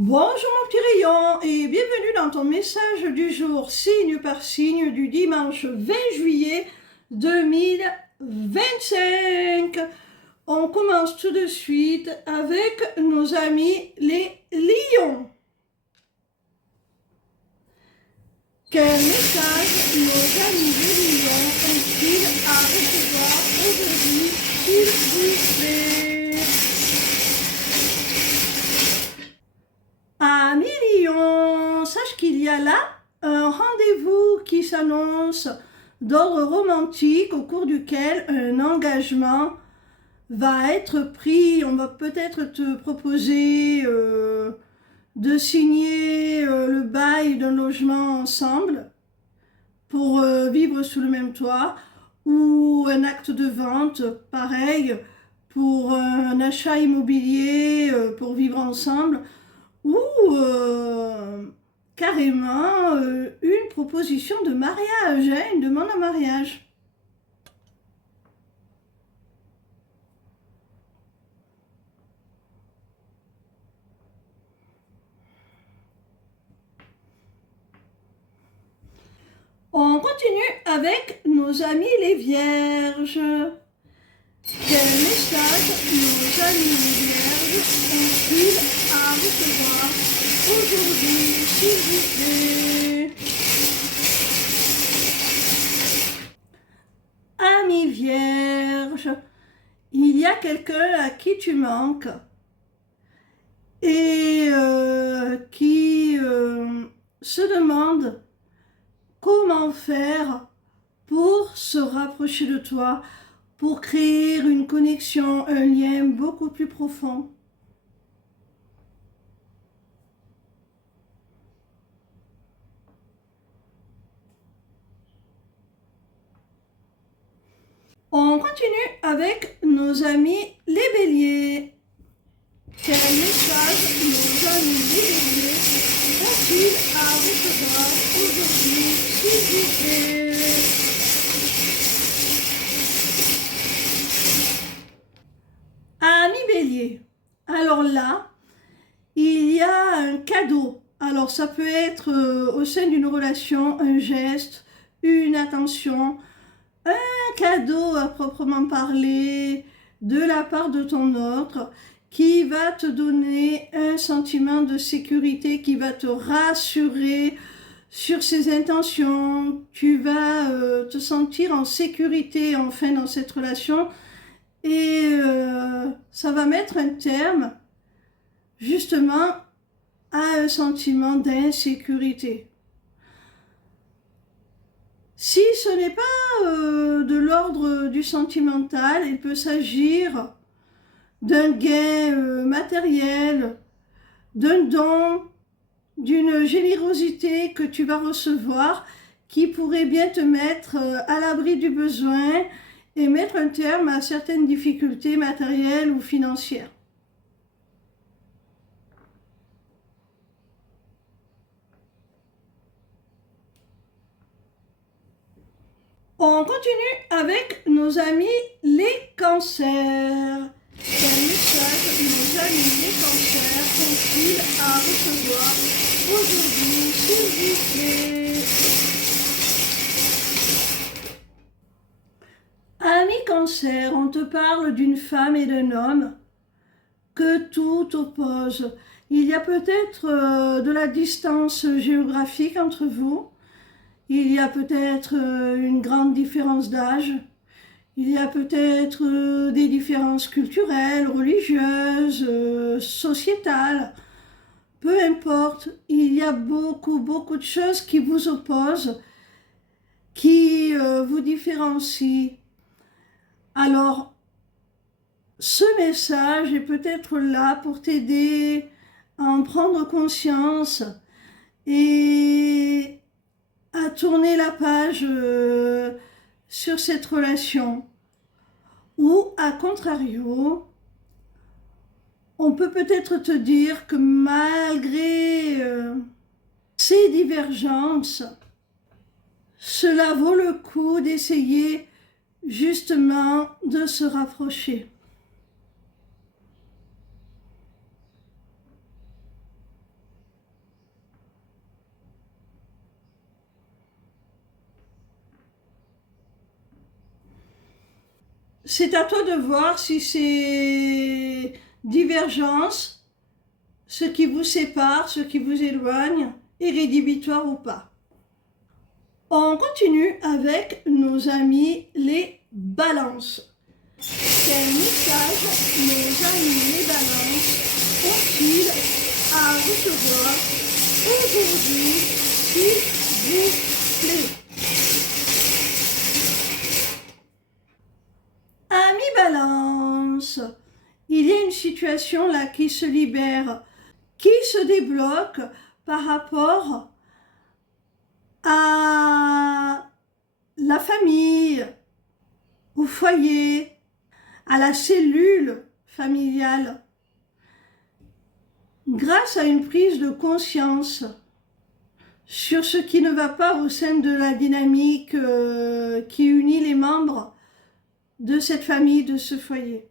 Bonjour mon petit rayon et bienvenue dans ton message du jour signe par signe du dimanche 20 juillet 2025. On commence tout de suite avec nos amis les lions. Quel message nos amis les lions ont-ils à recevoir aujourd'hui, s'il vous plaît? Amis lions, sache qu'il y a là un rendez-vous qui s'annonce d'ordre romantique au cours duquel un engagement va être pris. On va peut-être te proposer de signer le bail d'un logement ensemble pour vivre sous le même toit, ou un acte de vente, pareil, pour un achat immobilier pour vivre ensemble, ou carrément une proposition de mariage, une demande en mariage. On continue avec nos amis les vierges. Quel message nos amis les vierges ont-ils à recevoir aujourd'hui, s'il vous plaît? Amis vierges, il y a quelqu'un à qui tu manques et qui se demande comment faire pour se rapprocher de toi, pour créer une connexion, un lien beaucoup plus profond. On continue avec nos amis les béliers. Quel message nos amis les béliers ont-ils à recevoir aujourd'hui, s'il vous plaît? Amis bélier, alors là, il y a un cadeau. Alors ça peut être au sein d'une relation, un geste, une attention, un cadeau à proprement parler de la part de ton autre qui va te donner un sentiment de sécurité, qui va te rassurer sur ses intentions. Tu vas te sentir en sécurité enfin dans cette relation et ça va mettre un terme justement à un sentiment d'insécurité. Si ce n'est pas de l'ordre du sentimental, il peut s'agir d'un gain matériel, d'un don, d'une générosité que tu vas recevoir qui pourrait bien te mettre à l'abri du besoin et mettre un terme à certaines difficultés matérielles ou financières. On continue avec nos amis les cancers. Quel message nos amis les cancers ont-ils à recevoir aujourd'hui, s'il vous plaît? Amis cancer, on te parle d'une femme et d'un homme que tout oppose. Il y a peut-être de la distance géographique entre vous. Il y a peut-être une grande différence d'âge. Il y a peut-être des différences culturelles, religieuses, sociétales. Peu importe, il y a beaucoup de choses qui vous opposent, qui vous différencient. Alors, ce message est peut-être là pour t'aider à en prendre conscience et à tourner la page sur cette relation. Ou à contrario, on peut peut-être te dire que malgré ces divergences, cela vaut le coup d'essayer justement de se rapprocher. c'est à toi de voir si ces divergences, ce qui vous sépare, ce qui vous éloigne, est rédhibitoire ou pas. On continue avec nos amis les balances. Quel message nos amis les balances ont-ils à recevoir aujourd'hui, s'il vous plaît? Amis balance, il y a une situation là qui se libère, qui se débloque par rapport à la famille, au foyer, à la cellule familiale, grâce à une prise de conscience sur ce qui ne va pas au sein de la dynamique qui unit les membres de cette famille, de ce foyer.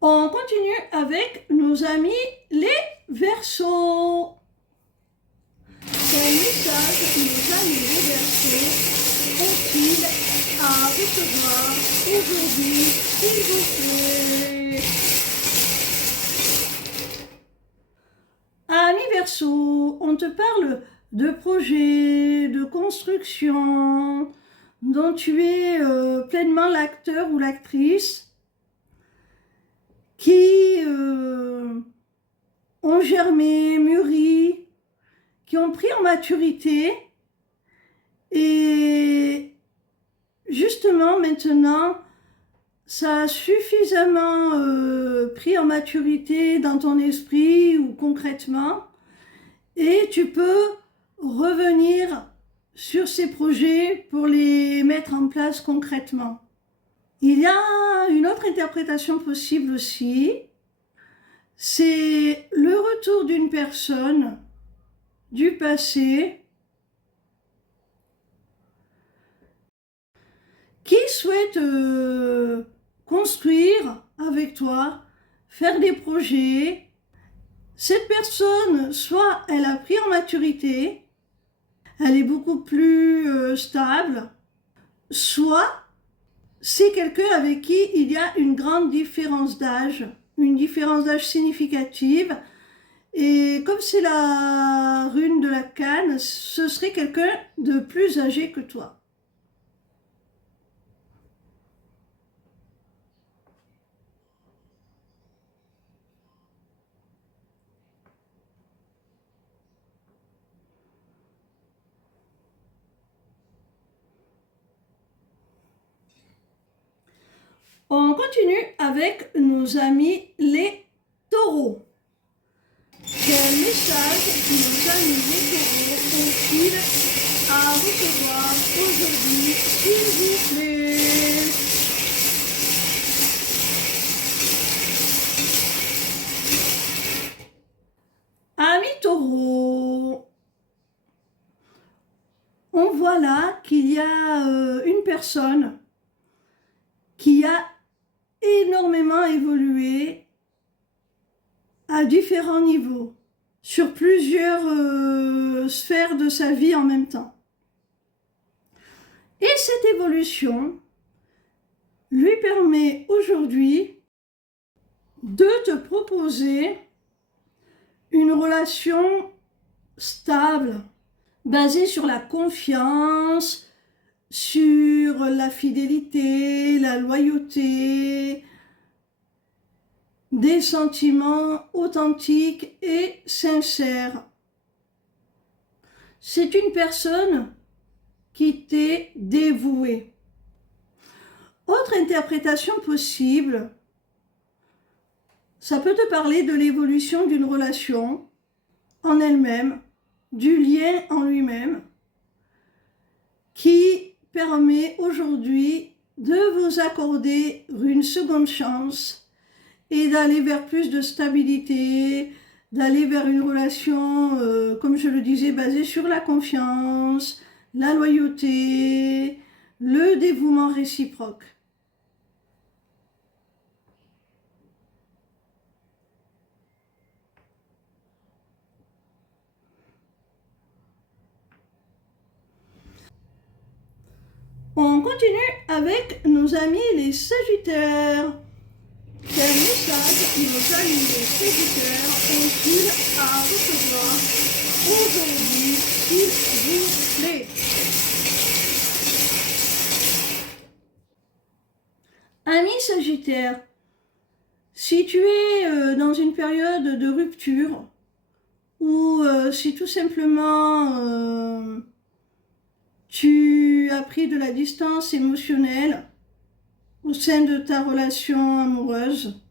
On continue avec nos amis les Verseaux. Quel message nos amis les Verseaux ont-ils à recevoir aujourd'hui, s'il vous plaît? Amis Verseaux, on te parle de projets, de construction, dont tu es pleinement l'acteur ou l'actrice, qui ont germé, mûri, qui ont pris en maturité et justement maintenant ça a suffisamment pris en maturité dans ton esprit ou concrètement et tu peux revenir sur ces projets pour les mettre en place concrètement. Il y a une autre interprétation possible aussi, c'est le retour d'une personne du passé qui souhaite construire avec toi, faire des projets. Cette personne, soit elle a pris en maturité, elle est beaucoup plus stable, soit c'est quelqu'un avec qui il y a une grande différence d'âge, une différence d'âge significative. Et comme c'est la rune de la canne, ce serait quelqu'un de plus âgé que toi. On continue avec nos amis les taureaux. Quel message nos amis les taureaux ont-ils à recevoir aujourd'hui, s'il vous plaît? Amis taureaux, on voit là qu'il y a une personne qui a énormément évolué à différents niveaux, sur plusieurs sphères de sa vie en même temps. Et cette évolution lui permet aujourd'hui de te proposer une relation stable, basée sur la confiance, sur la fidélité, la loyauté, des sentiments authentiques et sincères. C'est une personne qui t'est dévouée. Autre interprétation possible, ça peut te parler de l'évolution d'une relation en elle-même, du lien en lui-même, qui permet aujourd'hui de vous accorder une seconde chance et d'aller vers plus de stabilité, d'aller vers une relation, comme je le disais, basée sur la confiance, la loyauté, le dévouement réciproque. On continue avec nos amis les Sagittaires. Quel message nos amis les Sagittaires ont-ils à recevoir aujourd'hui, s'il vous plaît? Amis Sagittaires, si tu es dans une période de rupture, ou si tout simplement tu as pris de la distance émotionnelle au sein de ta relation amoureuse,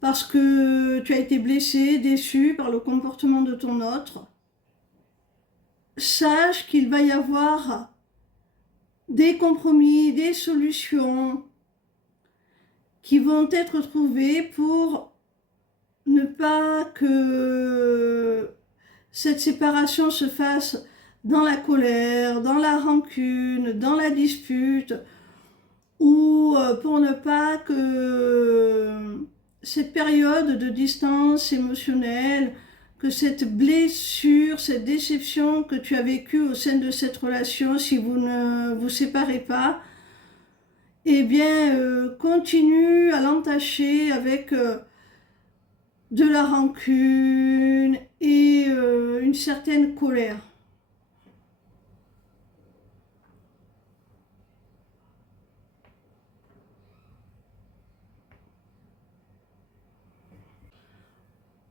parce que tu as été blessé, déçu par le comportement de ton autre, sache qu'il va y avoir des compromis, des solutions qui vont être trouvées pour ne pas que cette séparation se fasse dans la colère, dans la rancune, dans la dispute, ou pour ne pas que cette période de distance émotionnelle, que cette blessure, cette déception que tu as vécue au sein de cette relation, si vous ne vous séparez pas, eh bien, continue à l'entacher avec de la rancune et une certaine colère.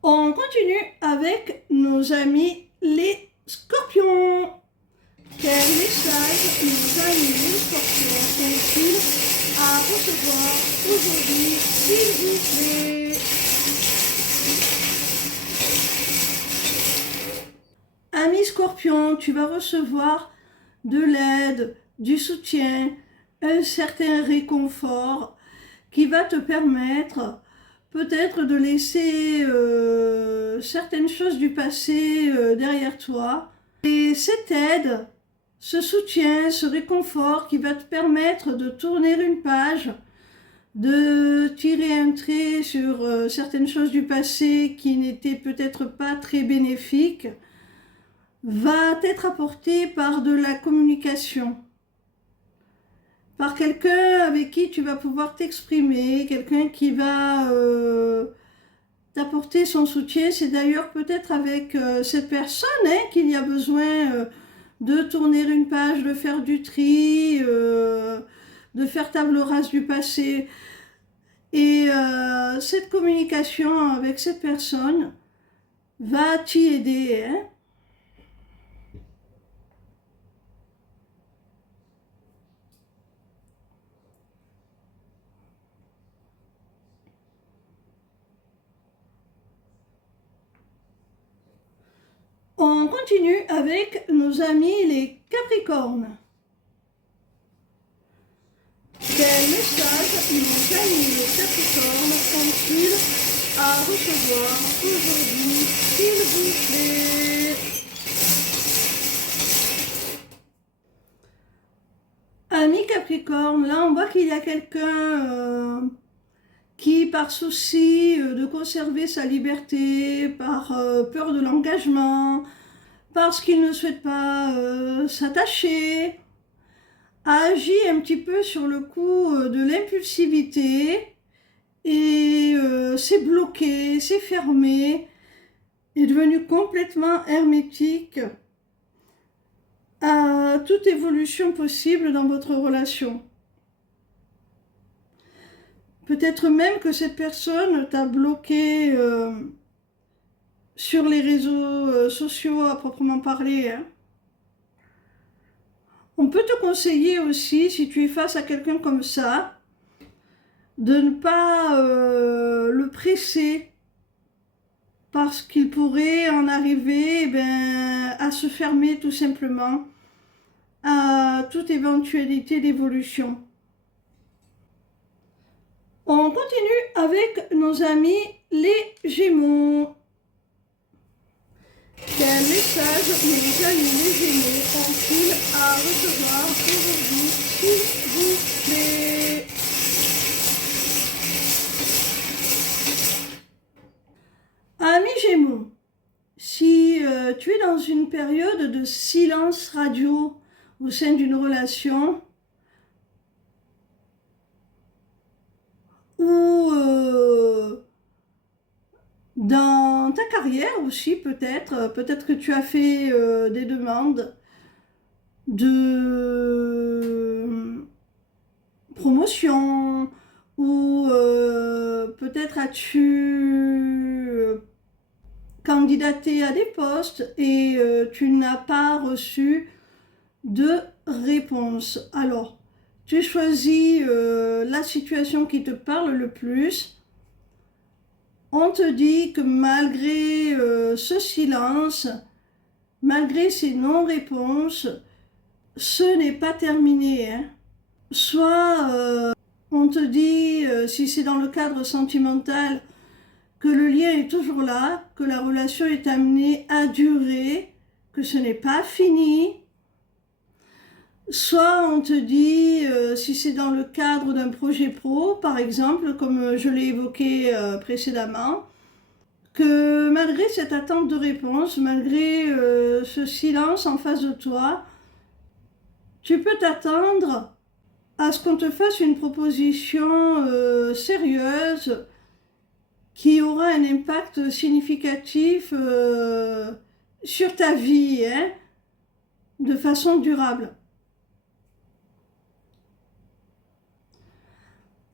On continue avec nos amis les Scorpions. Quel message nos amis les Scorpions ont-ils à recevoir aujourd'hui, s'il vous plaît? Ami Scorpion, tu vas recevoir de l'aide, du soutien, un certain réconfort qui va te permettre peut-être de laisser certaines choses du passé derrière toi. Et cette aide, ce soutien, ce réconfort qui va te permettre de tourner une page, de tirer un trait sur certaines choses du passé qui n'étaient peut-être pas très bénéfiques, va être apporté par de la communication, par quelqu'un avec qui tu vas pouvoir t'exprimer, quelqu'un qui va t'apporter son soutien. C'est d'ailleurs peut-être avec cette personne qu'il y a besoin de tourner une page, de faire du tri, de faire table rase du passé. Et cette communication avec cette personne va t'y aider, hein. On continue avec nos amis les Capricornes. Quel message nos amis les Capricornes ont-ils à recevoir aujourd'hui, s'il vous plaît? Amis Capricorne, là on voit qu'il y a quelqu'un qui, par souci de conserver sa liberté, par peur de l'engagement, parce qu'il ne souhaite pas s'attacher, a agi un petit peu sur le coup de l'impulsivité et s'est bloqué, s'est fermé, est devenu complètement hermétique à toute évolution possible dans votre relation. Peut-être même que cette personne t'a bloqué sur les réseaux sociaux à proprement parler, hein. On peut te conseiller aussi, si tu es face à quelqu'un comme ça, de ne pas le presser, parce qu'il pourrait en arriver à se fermer tout simplement à toute éventualité d'évolution. On continue avec nos amis les Gémeaux. Quel message nos amis les Gémeaux ont-ils à recevoir aujourd'hui, s'il vous plaît? Amis Gémeaux, si tu es dans une période de silence radio au sein d'une relation ou dans ta carrière aussi peut-être que tu as fait des demandes de promotion ou peut-être as-tu candidaté à des postes et tu n'as pas reçu de réponse. Alors, tu choisis la situation qui te parle le plus. On te dit que malgré ce silence, malgré ces non-réponses, ce n'est pas terminé, hein. Soit on te dit, si c'est dans le cadre sentimental, que le lien est toujours là, que la relation est amenée à durer, que ce n'est pas fini. Soit on te dit, si c'est dans le cadre d'un projet pro, par exemple, comme je l'ai évoqué précédemment, que malgré cette attente de réponse, malgré ce silence en face de toi, tu peux t'attendre à ce qu'on te fasse une proposition sérieuse qui aura un impact significatif sur ta vie, hein, de façon durable.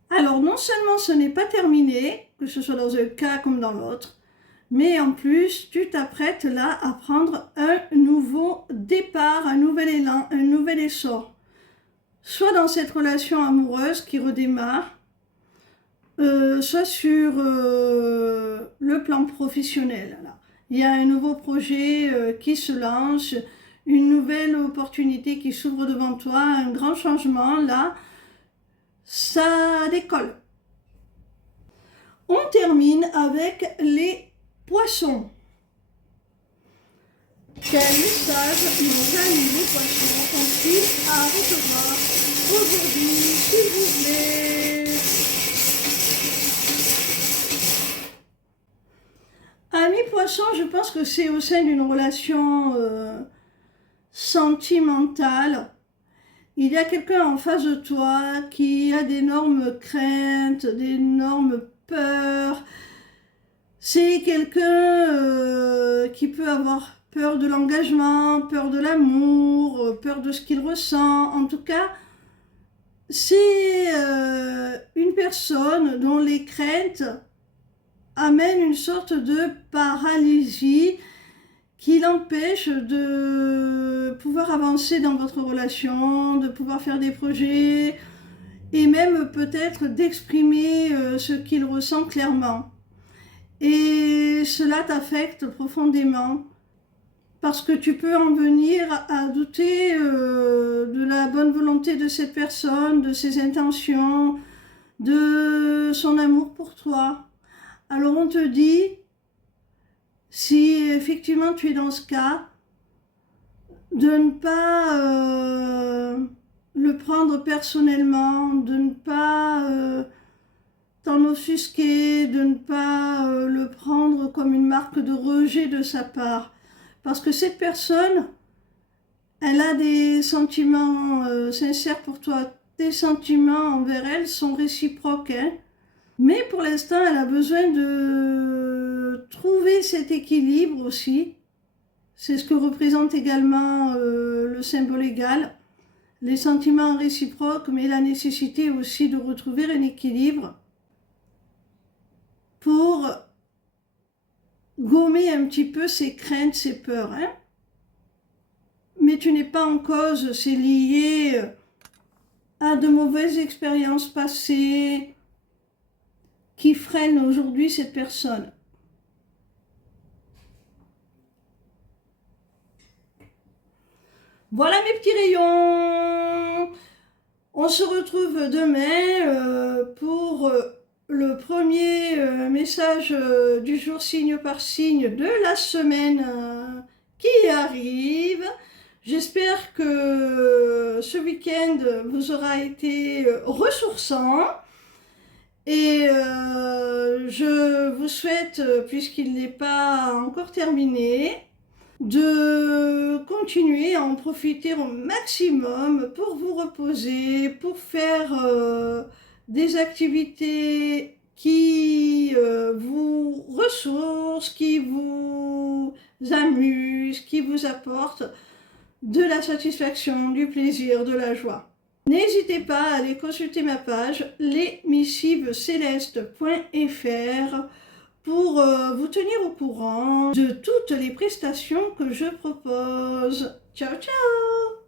Alors non seulement ce n'est pas terminé, que ce soit dans un cas comme dans l'autre, mais en plus tu t'apprêtes là à prendre un nouveau départ, un nouvel élan, un nouvel essor. Soit dans cette relation amoureuse qui redémarre, soit sur le plan professionnel. Là. Il y a un nouveau projet qui se lance, une nouvelle opportunité qui s'ouvre devant toi, un grand changement, là, ça décolle. On termine avec les poissons. Quel message nos amis les poissons ont-ils à recevoir aujourd'hui, s'il vous plaît? Amis poissons, je pense que c'est au sein d'une relation sentimentale. Il y a quelqu'un en face de toi qui a d'énormes craintes, d'énormes peurs. C'est quelqu'un qui peut avoir peur de l'engagement, peur de l'amour, peur de ce qu'il ressent. En tout cas, c'est une personne dont les craintes amènent une sorte de paralysie qui l'empêche de pouvoir avancer dans votre relation, de pouvoir faire des projets et même peut-être d'exprimer ce qu'il ressent clairement. Et cela t'affecte profondément parce que tu peux en venir à douter de la bonne volonté de cette personne, de ses intentions, de son amour pour toi. Alors on te dit, si effectivement tu es dans ce cas, de ne pas le prendre personnellement, de ne pas t'en offusquer, de ne pas le prendre comme une marque de rejet de sa part. Parce que cette personne, elle a des sentiments sincères pour toi. Tes sentiments envers elle sont réciproques, hein. Mais pour l'instant, elle a besoin de trouver cet équilibre aussi. C'est ce que représente également le symbole égal. Les sentiments réciproques, mais la nécessité aussi de retrouver un équilibre pour gommer un petit peu ses craintes, ses peurs, hein. Mais tu n'es pas en cause, c'est lié à de mauvaises expériences passées qui freinent aujourd'hui cette personne. Voilà mes petits rayons. On se retrouve demain pour le premier message du jour signe par signe de la semaine qui arrive. J'espère que ce week-end vous aura été ressourçant et je vous souhaite, puisqu'il n'est pas encore terminé, de continuer à en profiter au maximum pour vous reposer, pour faire des activités qui vous ressourcent, qui vous amusent, qui vous apportent de la satisfaction, du plaisir, de la joie. N'hésitez pas à aller consulter ma page lesmissivescélestes.fr pour vous tenir au courant de toutes les prestations que je propose. Ciao, ciao!